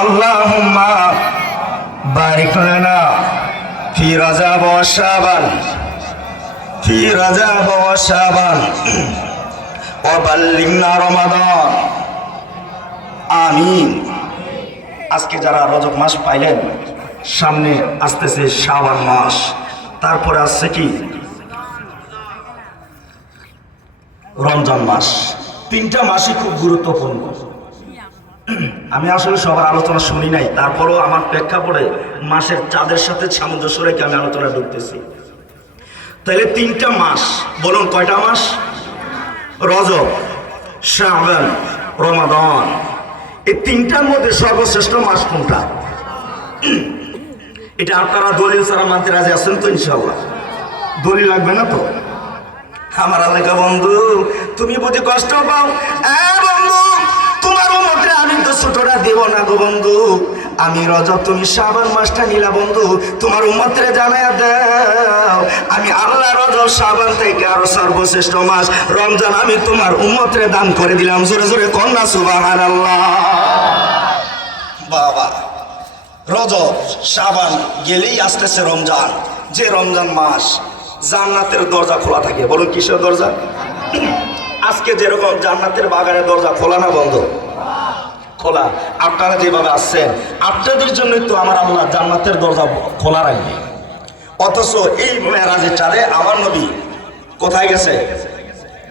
আল্লাহুম্মা বারিক লানা ফি রাজাব ওয়া শাবান ওয়া বাল্লিগনা রমাদান। আমিন। আজকে যারা রজব মাস পাইলেন, সামনে আসতেছে শাবান মাস, তারপরে আসছে কি রমজান মাস। তিনটা মাসই খুব গুরুত্বপূর্ণ। আমি আসলে সবার আলোচনা শুনি নাই, তারপরও আমার প্রেক্ষাপটে মাসের চাঁদের সাথে সামঞ্জস্য রেখে আমি আলোচনা ঢুকতেছি। তাহলে তিনটা মাস, বলুন কয়টা মাস? রজব, শাবান, রমাদান। এই তিনটার মধ্যে সর্বশ্রেষ্ঠ মাস কোনটা? এটা আপনারা দলিল ছাড়া মানতে রাজি আছেন তো? ইনশাআল্লাহ দলিল লাগবে না তো? আমার এলাকা বন্ধু, তুমি বুঝি কষ্ট পাও? বন্ধু, তোমার মধ্যে আমি তো ছোটরা দেব না গো বন্ধু। আমি রজব, তুমি শাবান মাসটা নিলা বন্ধু, তোমার উম্মতরে জানায়া দাও আমি আল্লাহ রজব শাবান থেকে আরো সর্বশ্রেষ্ঠ মাস রমজান আমি তোমার উম্মতরে দান করে দিলাম। জোরে জোরে কন্যা সুবহানাল্লাহ। বাবা, রজব শাবান গেলেই আসতেছে রমজান, যে রমজান মাস জান্নাতের দরজা খোলা থাকে। বলুন কিসের দরজা? আজকে যেরকম জান্নাতের বাগানের দরজা খোলা না বন্ধ? খোলা। আপনারা যেভাবে আসছেন, আপনাদের জন্যই তো আমার আল্লাহ জান্নাতের দরজা খোলা রাখবে। অথচ এই মেরাজের চাঁদে আমার নবী কোথায় গেছে?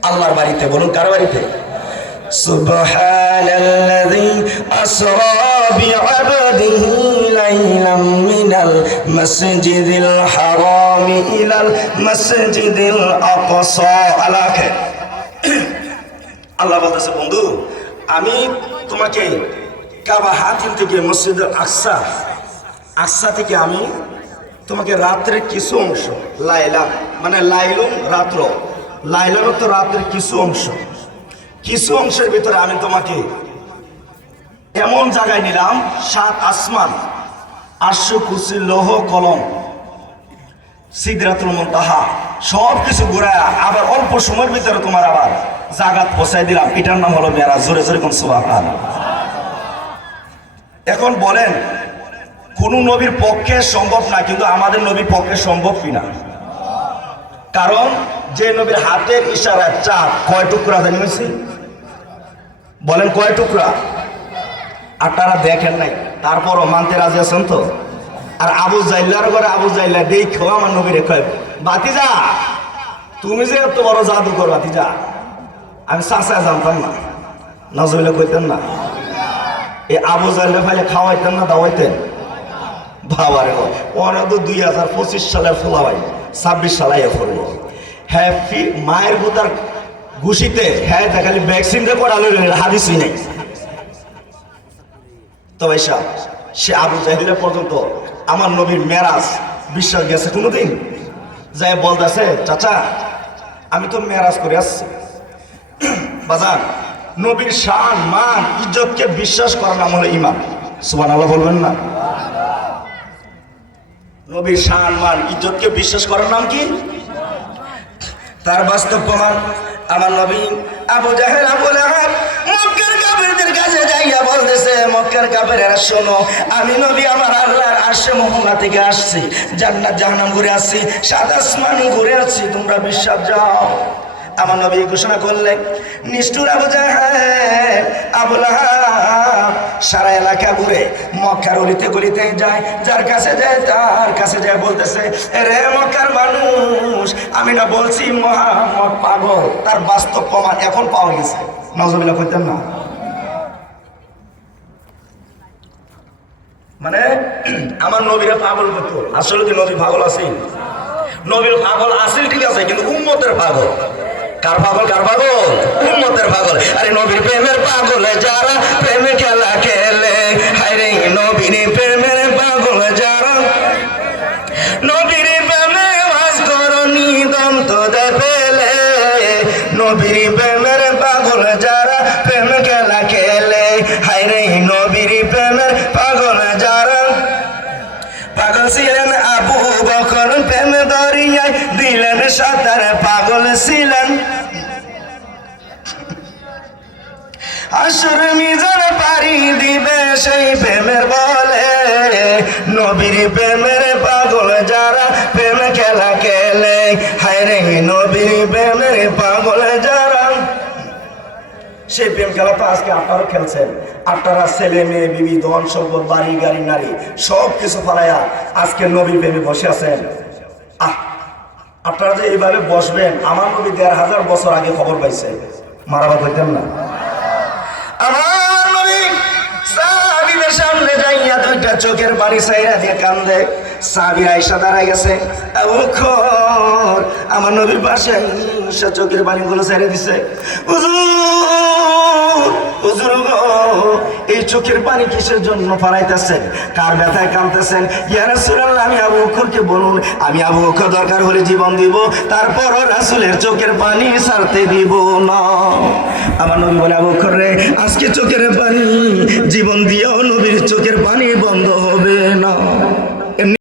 আল্লাহর বাড়িতে। বলুন কার বাড়িতে? সুবহানাল্লাযী আসরা বিআবদিহি লাইলাম মিনাল মাসজিদিল হারাম ইলাল মাসজিদিল আকসা। আল্লাহ বলতেছে, বন্ধু আমি তোমাকে কাবা হাতিম থেকে মসজিদুল আকসা থেকে আমি তোমাকে রাত্রের কিছু অংশ, লাইলা মানে লাইলুম রাত্র, লাইলাম তো রাত্রের কিছু অংশের ভিতরে আমি তোমাকে এমন জায়গায় নিলাম, 7 আসমান, আরশ, কুরসি, লৌহ কলম, সিদরাতুল মুনতাহা সব কিছু ঘুরায় আবার অল্প সময়ের ভিতরে তোমার আবার জাগাত পৌঁছায় দিলাম। এটার নাম হলো মেরাজ। জোরে জোরে কোন সুবহানাল্লাহ। এখন বলেন, কোন নবীর পক্ষে সম্ভব না, কিন্তু আমাদের নবীর পক্ষে সম্ভব কিনা? কারণ যে নবীর হাতের ইশারা চাঁদ কয় টুকরা জানিয়েছি? বলেন কয় টুকরা? আপনারা দেখেন নাই, তারপরও মানতে রাজি আছেন তো? আর আবু জাইল্লার ঘরে আবু জাইল্লা দেখো আমার নবীরে কয়, বাতিজা তুমি যে এত বড় জাদুকর বাতিজা, আমি চাচা জানতাম না, নাজুবিল্লাহ কইতেন না। এই আবু জাইল্লা ফাইলে খাওয়াইতেন না, দাওয়াইতেন? বাবারে, ওরা তো 2025 সালের ফোলা ভাই 26 সালে পড়লো। হ্যাঁ, মায়ের গুতার ঘুষিতে হ্যাঁ দেখালি ভ্যাকসিন দিয়ে পড়ালো, হাদিসই নেই। তবে সে আবু জাহিলা পর্যন্ত আমার নবীর মেরাজ বিশ্বাস গেছে কোনোদিন? যাই বলতেছে, চাচা আমি তো মেরাজ করে আসছি। বাজার, নবীর শান মান ইজ্জতকে বিশ্বাস করার নাম হলো ঈমান। সুবহানাল্লাহ বলবেন না? নবীর শান মান ইজ্জতকে বিশ্বাস করার নাম কি? তার বাস্তব প্রমাণ আমার নবী। আবু জাহেল, আবু লাহাব মক্কার কাফেরদের কাছে যাইয়া বলতেছে, মক্কার কাফেরেরা শোনো, আমি নবী আমার আল্লাহর আরশে মুআল্লা থেকে আসছি, জান্নাত জাহান্নাম ঘুরে আসছি, 7 আসমান ঘুরে আসছি, তোমরা বিশ্বাস যাও। আমার নবী ঘোষণা করলেন, নিষ্ঠুর আবু জাহেল, আবু লাহাব সারা এলাকা ঘুরে মক্কার অলিতে গলিতে যায়, যার কাছে যায় তার কাছে যায় বলতেছে, রে মক্কার মানুষ, আমি না বলছি মুহাম্মদ পাগল। তার বাস্তব প্রমাণ এখন পাওয়া গেছে। নাউজুবিল্লাহ কইতেন না? মানে আমার নবীরা পাগল হতো। আসলে কি নবী পাগল আছেন? নবীর পাগল আছেন ঠিক আছে, কিন্তু উম্মতের পাগল। কার পাগল? কার পাগল? উম্মতের পাগল। আরে নবীর প্রেমের পাগল যারা, প্রেমে খেলা খেলে, হায়রে নবীর প্রেমের পাগল যারা, নবীর প্রেমে বাস করনি দন্ত পেলে, নবীর প্রেমের পাগল যারা, প্রেমে খেলা খেলে, হায়রে নবীর প্রেমের পাগল যারা। পাগল ছিলেন আবু বকর, প্রেমে দরিয়ায় দিলেন সাঁতার, পাগল ছিলেন হাসর মিজান পারি প্রেমের পাগল যারা প্রেম খেলা খেলে, হায় রে নবীর প্রেমের পাগল যারা। সেই প্রেম খেলা তো আজকে আপনারাও খেলছেন। আপনারা ছেলে মেয়ে বিবি ধন সম্পদ বাড়ি গাড়ি নারী সব কিছু ফলাইয়া আজকে নবীর প্রেমে বসে আছেন। আপনারা যে এইভাবে বসবেন, আমার নবী ১,৫০০ বছর আগে খবর পাইছে, মারাবা করতেন না। আমার নবী সাহাবীদের সামনে যাইয়া দুইটা চোখের পানি চাইরা দিয়ে কান্দে। সাহাবীরা আয়েশা দাঁড়ায় গেছে, আবু বকর আমার নবীর পাশে আয়েশা চোখের পানিগুলো ছেড়ে দিছে। হুজুর গো, এই চোখের পানি কিসের জন্য ফলাইতেছেন? কার ব্যথায় কাঁদতেছেন? ইয়া রাসূলুল্লাহ, আমি আবু বকরকে বলুন, আমি আবু বকর দরকার হলে জীবন দিব, তারপরও রাসূলের চোখের পানি ছাড়তে দিব না। আমার নবী বলে, আবু বকর রে, আজকে চোখের পানি জীবন দিয়েও নবীর চোখের পানি বন্ধ হবে না।